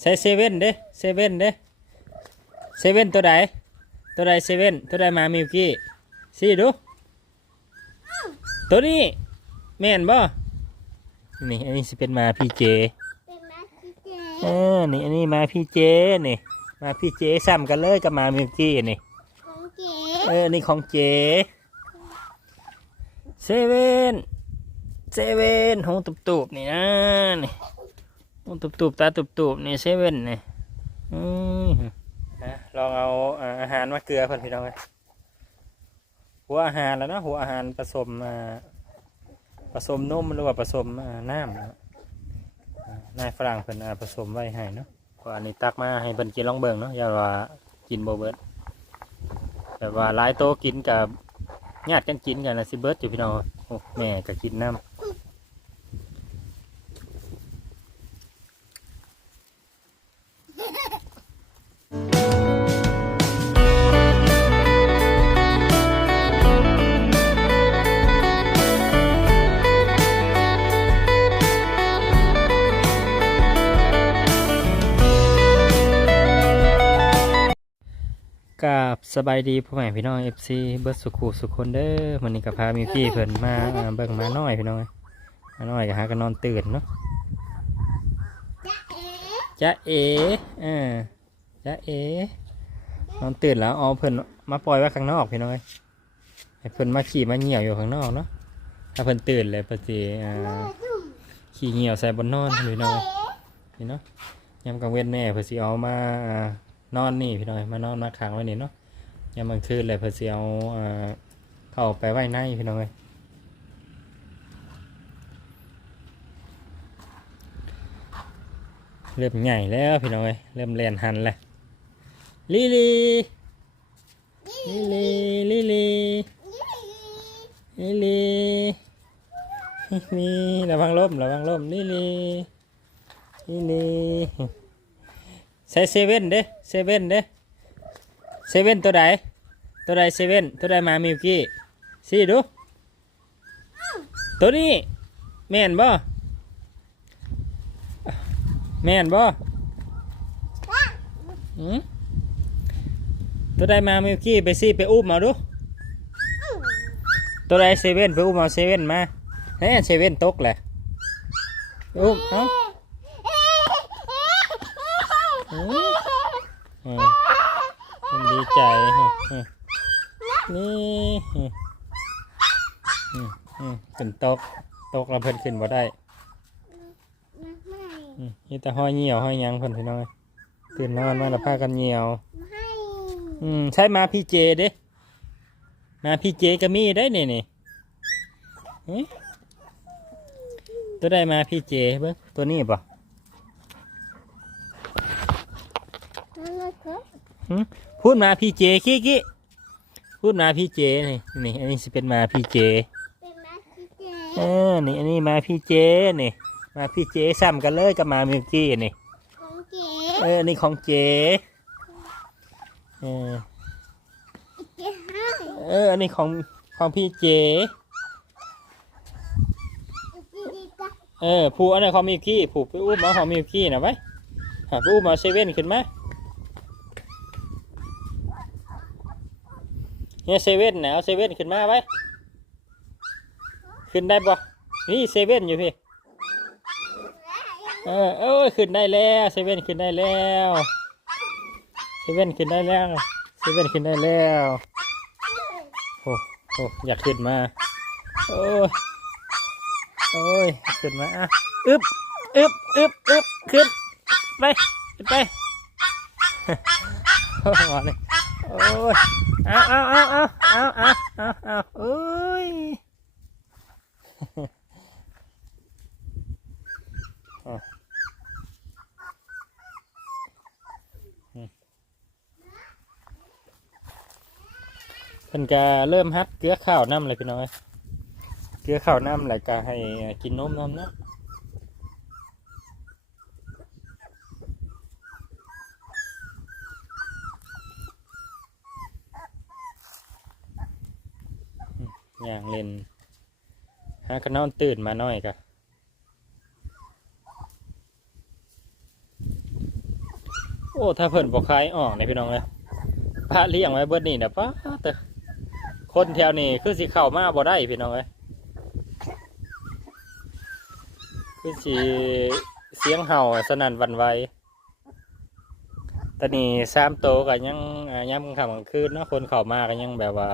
ใส่เซเว่นเด้เซเว่นเด้เซเว่นตัวใดตัวใดเซเว่นตัวใดมามิวกี้สิดู ตัวนี้แม่นบ่นี่อันนี้สิเป็นมาพี่เจเป็นมาคิเจเออนี่อันนี้มาพี่เจนี่มาพี่เจซ้ำกันเลยกับมามิวกี้นี่ของเก๋เออนี่ของเจเซเว่นเซเว่นหงตุบๆนี่นะนี่ หงตุบๆตาตุบๆนี่เซเว่นนี่ลองเอาอาหารมาเกลือเพิ่นพี่น้องเลยหัวอาหารแล้วนะหัวอาหารผสมอ่าผสมนมหรือว่าผสมน้ำนะอ่านายฝรั่งเพิ่นอ่าผสมไว้ให้เนาะก็อันนี้ตักมาให้เพิ่นกินลองเบิ่งเนาะอย่าว่ากินโบเบิร์ดแบบว่าหลายโตะกินกับญาติกันกินกันนะสิเบิร์ดอยู่พี่น้องแม่ก็กินน้ำ สบายดีพ่อแม่พี่น้องเอฟซีเบิร์ดสุขุสุคนเด้อมันนี้กับพามิวกี้เพิ่นมาเบิ่งมาน้อยพี่น้องมาน้อยก็หากันนอนตื่นเนาะจ๊ะเอ๋จ้าเออ่าจ้าเอนอนตื่นแล้วเอาเพิ่นมาปล่อยไว้ข้างนอกพี่น้องให้เพิ่นมาขี่มาเหี่ยวอยู่ข้างนอกเนาะถ้าเพิ่นตื่นเลยปฏิอ่าขี่เหี่ยวใส่บนนอนพี่น้องพี่เนาะยามกลางเว้นแน่เพื่อสิเอามาอ่านอนนี่พี่น้อยมานอนมาค้างไว้นี่เนาะ ยามกลางคืนเลยเพื่อสิเอาอ่าเข้าไปไว้ในพี่น้องเลยเริ่มใหญ่แล้วพี่น้องเลยเริ่มแลนหันแล้วลิลีลิลีลิลีลิลีนี่ระวังล้มระวังล้มลิลีนี่นี่ใส่เซเว่นเด้เซเว่นเด้ เซเว่นตัวใดตัวใดเซเว่นตัวใดมามิวกี้สิดู ตัวนี้แม่นบ่แม่นบ่ตัวใดมามิวกี้ไปสิไปอุ้มมาดูตัวใดเซเว่นไปอุ้มเอาเซเว่นมาเฮ้เซเว่นตกแหละอุ้มเอ้า อืมอืมมันดีใจฮะฮะ นี่อืมอืมอืมขึ้นตกตกแล้วเพิ่นขึ้นบ่ได้นี่แต่ห้อยเหี่ยวห้อยยังเพิ่นพี่น้อยตื่นนอนมาแล้วพากันเหี่ยวอืมใช่มาพี่เจเด้มาพี่เจก็มีได้เนี่ยนี่ตัวได้มาพี่เจเบิ้งตัวนี้ป่ะ พูดมาพี่เจกี้กี้พูดมาพี่เจนี่นี่อันนี้สิเป็นมาพี่เจเป็นมาคิเจเออนี่อันนี้มาพี่เจนี่มาพี่เจซ้ำกันเลยกับมามิวกี้นี่ของเก๋เออนี่ของเจเออเก๋ให้เอออันนี้ของของพี่เจดีดีจ้ะเออผูอันนั้นของมิวกี้ผูกไปอุ้มเอาของมิวกี้นะไว้หาไปอุ้มเอาเซเว่นขึ้นมา เนี่ยเซเว่นนะเอาเซเว่นขึ้นมาไว้ ขึ้นได้ปะนี่เซเว่นอยู่พี่เออเอ้ยขึ้นได้แล้วเซเว่นขึ้นได้แล้วเซเว่นขึ้นได้แล้วเซเว่นขึ้นได้แล้วโอ้โอ้อยากขึ้นมาโอ้ยโอ้ยขึ้นมาอะอึบอึบอึบอึบขึ้นไปขึ้นไปโอ้ย โอ้ยเอาเอาเอาเอาเอาเอาเอาเอาโอ้ยเพิ่นก็เริ่มฮัดเกลือข้าวน้ำเลยพี่น้อย เกลือข้าวน้ำแล้วก็ให้กินนมนมเนาะอืมอย่างเล่นหา กันอนตื่นมาหน่อยกะอ้ถ้าเพิ่นบ่ขายออกนี่พี่น้องเอ้ยพระเลี้ยงไว้เบิดนี่น่ะป้าเตอคนแถวนี้คือสิเข้ามาบ่ได้พี่น้องเอ้ยคือสิเสียงเห่าสนั่นวันไหวตอนนี้สามโตก็ยังย่ำคำกลางคืนเนาะคนเข้ามาก็ยังแบบว่า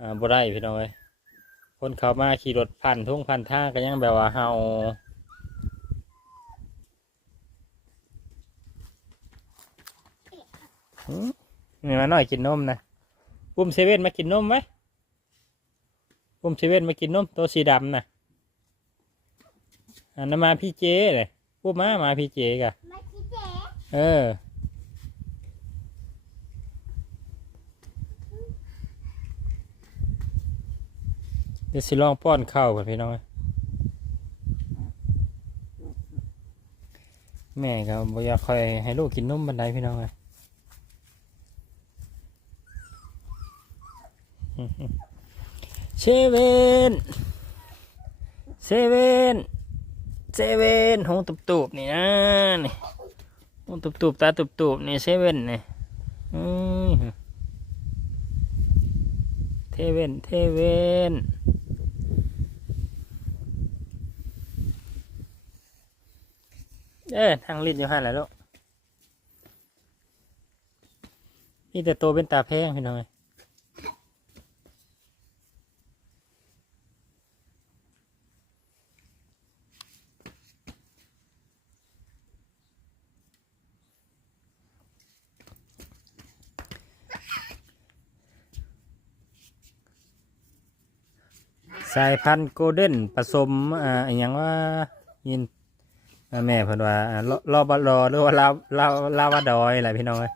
อ่าบ่ได้พี่น้องเอ้ย คนเข้ามาขี่รถผ่านทุ่งผ่านทางก็ยังแบบว่าเห่าหืมนี่มาหน่อยกินนมนะปุ้มเซเว่นมากินนมไหมปุ้มเซเว่นมากินนมตัวสีดำนะอันนั้นมาพี่เจเลยปุ้มมามาพี่เจกะมาชิเจ๊เออ เดี๋ยวสิลองป้อนข้าวก่อนพี่น้องแม่ก็บ่อยากคอยให้ลูกกินนมบันไดพี่น้องเลยเซเว่นเซเว่นเซเว่นห้องตุบตุบๆนี่นะนี่ห้องตุบตุบๆตาตุบตุบๆนี่เซเว่นนี่เทเว่นเทเว่น เอ้ทางลิ้นอยู่ห้าแหละลูกนี่แต่โตวเป็นตาแพงพี่น้อยสายพันธุ์โกลเด้นผสมอ่าอย่างว่ายิน แม่เพิ่นว่าอ่าลอบดอหรือว่าลาลาลาวาดอยอะไรพี่น้องเอ้ย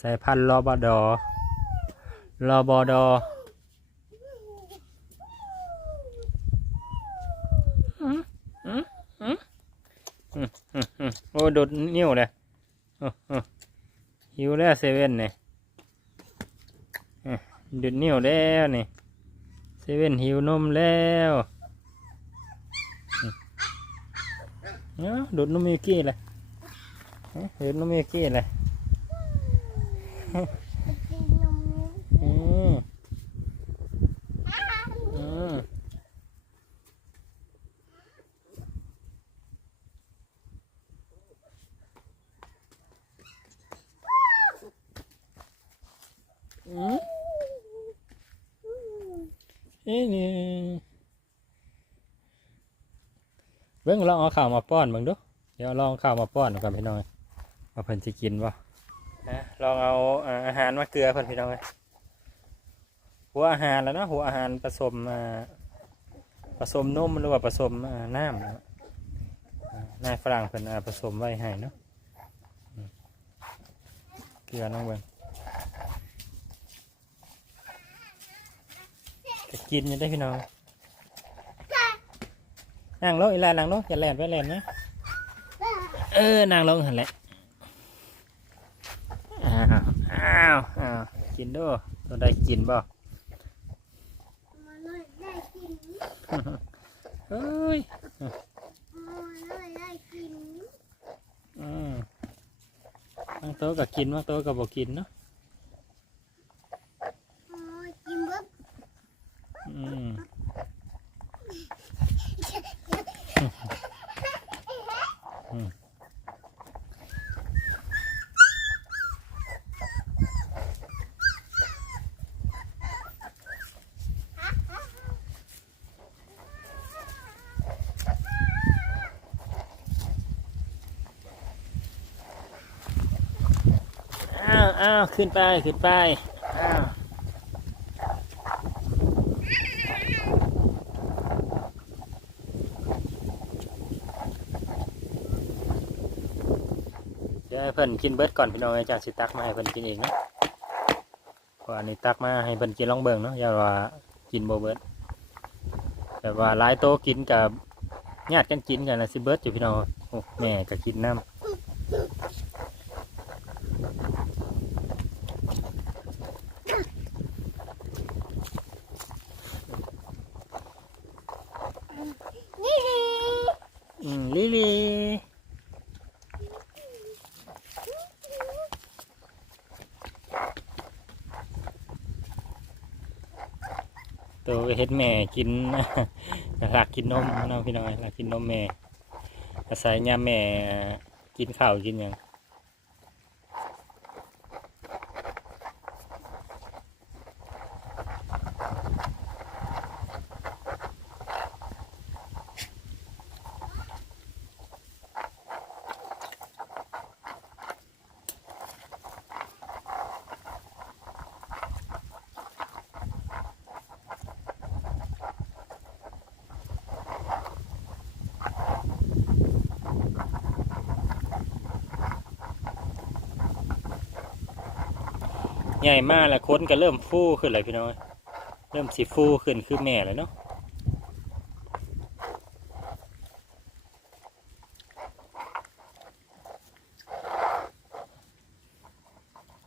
สายพันธุ์ลอบดอลอบดออืมอืมอืมอืมอืมอืมโอ้โดดนิ้วเลยอ้โอ้หิวแล้วเซเว่นเนี่ยอะดูดนิ้วแล้วนี่เซเว่นหิวนมแล้วอืม เนาะดูดนมมิวกี้เลย เว้ยมากินนมนี้อืมอืมอืมเอ้ยนี่เบิ่งลองเอาข่าวมาป้อนเบิ่งดูเดี๋ยวลองข่าวมาป้อนกันพี่น้อยว่าเพิ่นสิกินบ่นะลองเอาอาหารมาเกลือเพิ่นพี่น้อยหัวอาหารแล้วนะหัวอาหารผสมอ่าผสมนมหรือว่าผสมน้ำนะอ่านายฝรั่งเพิ่นผสมไว้ให้เนาะเกลือน้องเบิ่งจะกินยังได้พี่น้อง นั่งลงอีหลานนั่งลงอย่าแล่นไปแล่นนะเออนางลงหันแหละอ้าวอ้าวอ้าวกินด้วยตัวได้กินบ่มาเลยได้กินเฮ้ยมาเลยได้กินอืมบางโต๊ะก็กินบางโต๊ะก็บ่กินเนาะ โอ้ยกินเบิ้บ อืมอ้าวขึ้นไปขึ้นไปอ้าวเดี๋ยวให้เพิ่นกินเบิดก่อนพี่น้องอาจารย์สิตักมาให้เพิ่นกินเองเนาะเพราะอันนี้ตักมาให้เพิ่นกินลองเบิ่งเนาะอย่าว่ากินโบเบิดแบบว่าหลายโตะกินกับญาติกันกินกันนะสิเบิดอยู่พี่น้องโอ้แม่ก็กินน้ำ นี่ อืมลิลี่ นี่ ตัวก็ เฮ็ดแม่กินหลักกินนมเนาะพี่น้อยหลักกินนมแม่อาศัยยาแม่กินข้าวกินอยัง ใหญ่มากแล้วค้นก็เริ่มฟูขึ้นเลยพี่น้อยเริ่มสิฟูขึ้นคือแม่เลยเนาะ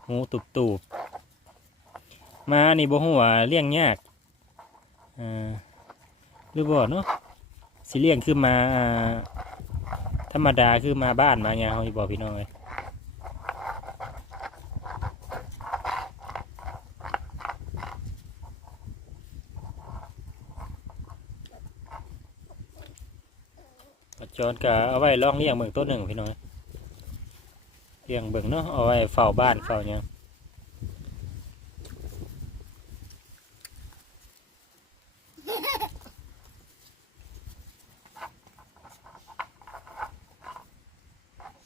หูตุบตูบๆมานี่บ่หัวเลี้ยงยากอ่าหรือบ่เนาะสิเลี้ยงคือมาธรรมดาคือมาบ้านมาเนี่ยเฮาบอกพี่น้อย จจรก็เอาไว้ลองเลี้ยงเบิ่งต้นหนึ่งพี่น้อยเลี้ยงเบิ่งเนาะเอาไว้เฝ้าบ้านเฝ้าหยัง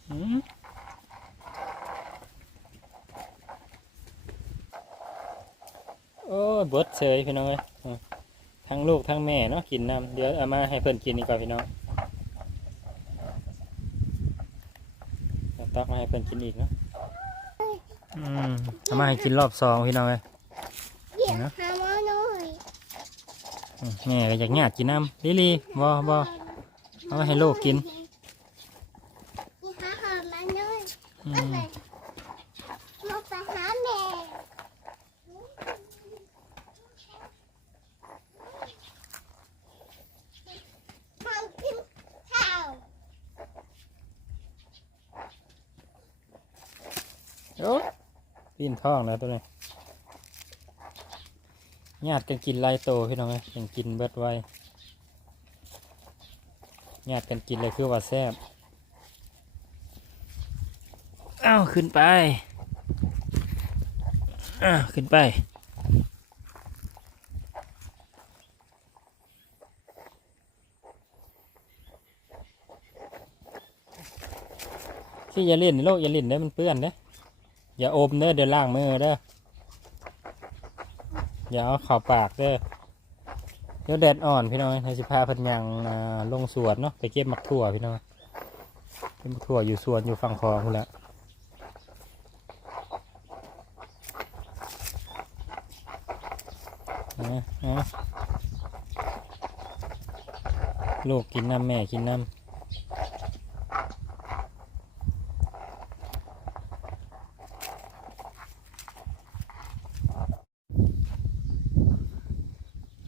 อืมโอ้ยบดเฉยพี่น้อยอืมทั้งลูกทั้งแม่เนาะกินน้ำเดี๋ยวเอามาให้เพิ่นกินดีกว่าพี่น้อง ตักมาให้เพิ่นกินอีกเนาะอืมเอามาให้กินรอบสองพี่น้องเอ้ยเหยียบหามาหน่อยอืมแม่ก็อยากหยาดกินน้ำลิลี่บ่บ่เอาไว้ให้ลูกกินนี่หาหามาหน่อย อื ก็ ม เลยมาไปหาแม่ทำกินข้าว โอ้ ปีนท้องแล้วตัวนี้หยาดกันกินไล่โตพี่น้องเอ้ยยังกินเบิดไว้หยาดกันกินเลยคือว่าแซ่บอ้าวขึ้นไปอ้าวขึ้นไปที่อย่าเล่นโลกอย่าเล่นเด้มันเปื้อนเด้ อย่าอมเด้อเดี๋ยวล้างมือเด้ออย่าเอาเข่าปากเด้อเดี๋ยวแดดอ่อนพี่น้องในสิพาพันยังลงสวนเนาะไปเก็บมักถั่วพี่น้องเก็บมักถั่วอยู่สวนอยู่ฝั่งคลองพุ่นละนะนะลูกกินน้ำแม่กินน้ำ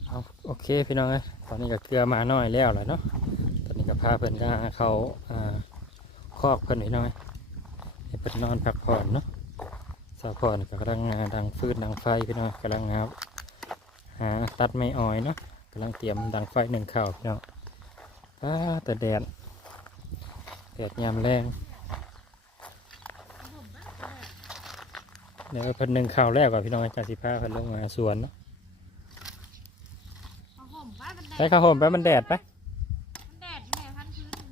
เอาโอ เคพี่น้องเอตอนนี้ก็เกลือมาหน่อยแล้วแหละเนาะตอนนี้ก็พาเพิ่นก็เขาคอกเพิ่นพี่น้องเอ้ยให้เพิ่นนอนพักผ่อนเนาะสาวผ่อนก็กำลังอ่าดังฟืนดังไฟพี่น้องกำลังหาหาตัดไม้อ้อยเนาะกำลังเตรียมดังไฟหนึ่งข้าวพี่น้องป้าแต่แดดแดดยามแรงเดี๋ยวเพิ่นหนึ่งข้าวแรกก่อนพี่น้องจากสิพาเพิ่นลงมาสวนเนาะ เอาห่ม ใช้ข้าวห่มไปมันแดดไป มันแดดแม่พันพื้น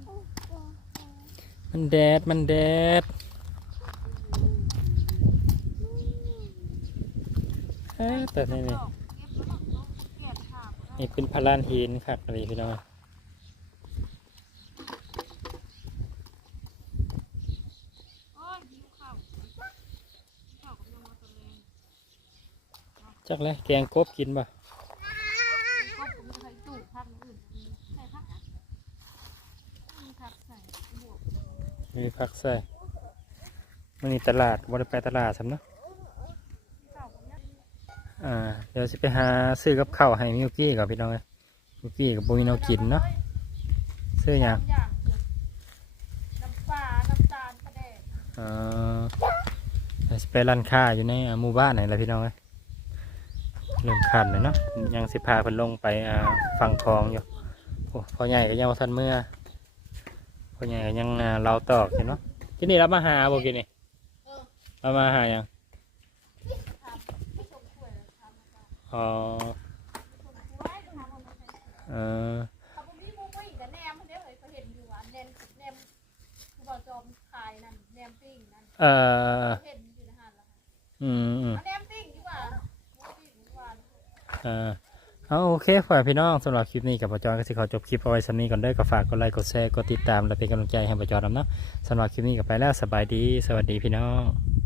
มันแดดมันแดดเอ้ยแต่นี่นี่เก็บแล้วก็เกลียดขาบนี่เป็นพลานหินคักอะไรพี่น้องโอ้ยยิ้วข่าเข่ากับยงมาตัวเองจักเลยแกงกบกินป่ะ ก็ผมไม่เคยจูบพักอื่นใส่พักอะมีพักใส่บวก มีผักใส่มันนี่ตลาดวันไปตลาดสำเนาะเข่ากับยักษ์อ่า เดี๋ยวสิไปหาซื้อกับข้าวให้มิวกี้กับพี่น้องเลยมิวกี้กับบุยนเอากินเนาะ ซื้อหยังอย่างน้ำปลา น้ำตาลกระเดกอ่าเดี๋ยวสิไปร้านค้าอยู่ในอ่าหมู่บ้านไหนล่ะพี่น้องเลยเริ่มคันเลยเนาะ ยังสิพาเพิ่นลงไปอ่าฟังคลองอยู่ โอ้พ่อใหญ่ก็ยังบ่ทันเมื่อ พ่อใหญ่ก็ยังอ่าเราตอกอยู่เนาะที่นี่รับมาหาบ่กินนี่เรามาหายังไม่ชมช่วยทำมาอ๋อชมช่วยทำมาใช้เออเขาบ่มีมุ้งอีกแต่แนมเดี๋ยวเขาเห็นอยู่ว่าแนมแนมคือบ่จอมขายนั่นแนมปิ้งนั่นเออเห็นอยู่ในห้างแล้วอืมอืมเอาแนมปิ้งดีกว่าแนมปิ้งดีกว่า เออ เอาโอเคฝากพี่น้องสำหรับคลิปนี้กับประจอนก็สิขอจบคลิปเอาไว้สำนี้ก่อนเด้อก็ฝากกดไลค์กดแชร์กดติดตามและเป็นกำลังใจให้ประจอนนะสำหรับคลิปนี้กับไปแล้วสบายดี สวัสดีพี่น้อง